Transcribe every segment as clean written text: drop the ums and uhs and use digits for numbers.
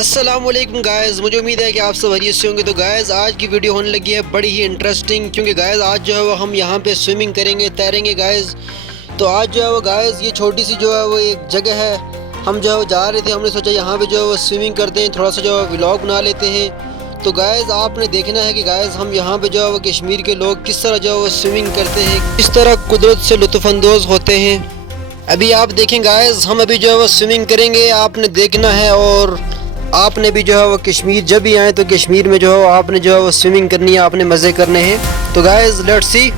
अस्सलाम वालेकुम गाइस, मुझे उम्मीद है कि आप सब खैरियत से होंगे। तो गाइस आज की वीडियो होने लगी है बड़ी ही इंटरेस्टिंग, क्योंकि गाइस आज जो है वो हम यहाँ पे स्विमिंग करेंगे, तैरेंगे गाइस। तो आज जो है वो गाइस ये छोटी सी जो है वो एक जगह है, हम जो है वो जा रहे थे, हमने सोचा यहाँ पे जो है वो स्विमिंग करते हैं, थोड़ा सा जो है व्लॉग बना लेते हैं। तो गाइस आपने देखना है कि गाइस हम यहाँ पे जो है वो कश्मीर के लोग किस तरह जो है वो स्विमिंग करते हैं, किस तरह कुदरत से लुत्फ़अंदोज़ होते हैं। अभी आप देखें गाइस, हम अभी जो है वो स्विमिंग करेंगे, आपने देखना है। और आपने भी जो है वो कश्मीर जब भी आए तो कश्मीर में जो है आपने जो है वो स्विमिंग करनी है, आपने मज़े करने हैं। तो गाइस लेट्स सी।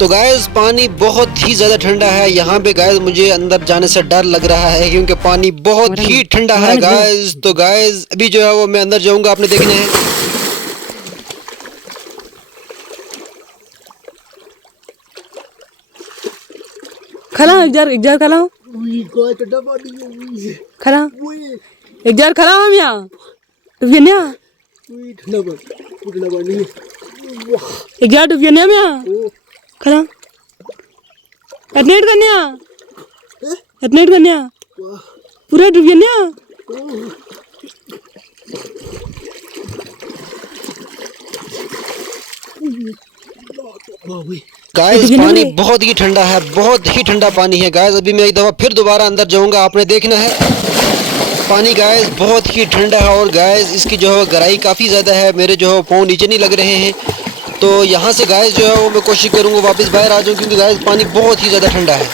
तो गाइस पानी बहुत ही ज़्यादा ठंडा है यहाँ पे गाइस, मुझे अंदर जाने से डर लग रहा है क्योंकि पानी बहुत ही ठंडा है गाइस। तो गाइस अभी जो है वो मैं अंदर जाऊँगा, आपने देखना है। खड़ा एक जार खड़ा खड़ा एक जार खड़ा हम यहाँ डुबिया एक जार डुबिया हम यहाँ खड़ा एटनेट करने पूरा डुबिया गाइस पानी बहुत ही ठंडा है, बहुत ही ठंडा पानी है गाइस। अभी मैं एक दफ़ा फिर दोबारा अंदर जाऊंगा, आपने देखना है। पानी गाइस बहुत ही ठंडा है और गाइस इसकी जो है गहराई काफ़ी ज़्यादा है, मेरे जो है पाँव नीचे नहीं लग रहे हैं। तो यहाँ से गाइस जो है वो मैं कोशिश करूँगा वापस बाहर आ जाऊँ, क्योंकि गाइस पानी बहुत ही ज़्यादा ठंडा है।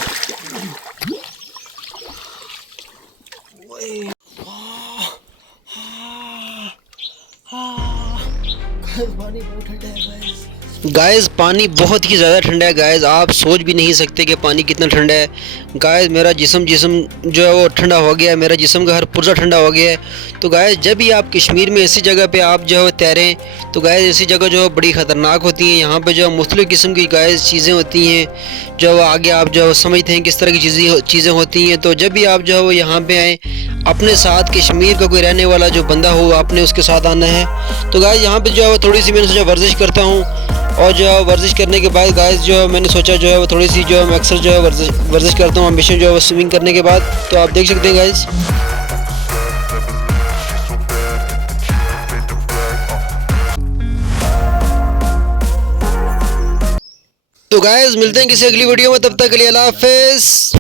गाइस पानी बहुत ही ज़्यादा ठंडा है गाइस, आप सोच भी नहीं सकते कि पानी कितना ठंडा है गाइस। मेरा जिस्म जो है वो ठंडा हो गया है, मेरा जिस्म का हर पुर्जा ठंडा हो गया है। तो गाइस जब भी आप कश्मीर में ऐसी जगह पे आप जो है तैरें, तो गाइस ऐसी जगह जो है बड़ी ख़तरनाक होती है। यहाँ पे जो है मुख्तलिफ़ किस्म की गाइस चीज़ें होती हैं, जो आगे आप जो समझते हैं किस तरह की चीज़ें होती हैं। तो जब भी आप जो है वो यहाँ पे आएँ, अपने साथ कश्मीर का कोई रहने वाला जो बंदा हो, आपने उसके साथ आना है। तो गाइस यहाँ पे जो है वो थोड़ी सी मैंने सोचा वर्जिश करता हूँ, और जो है वर्जिश करने के बाद गाइस जो है मैंने सोचा जो है वो थोड़ी सी जो है मैं अक्सर जो है वर्जिश करता हूँ हमेशा जो है वो स्विमिंग करने के बाद। तो आप देख सकते हैं गाइस। तो गाइस मिलते हैं किसी अगली वीडियो में, तब तक के लिए अल्लाह हाफिज़।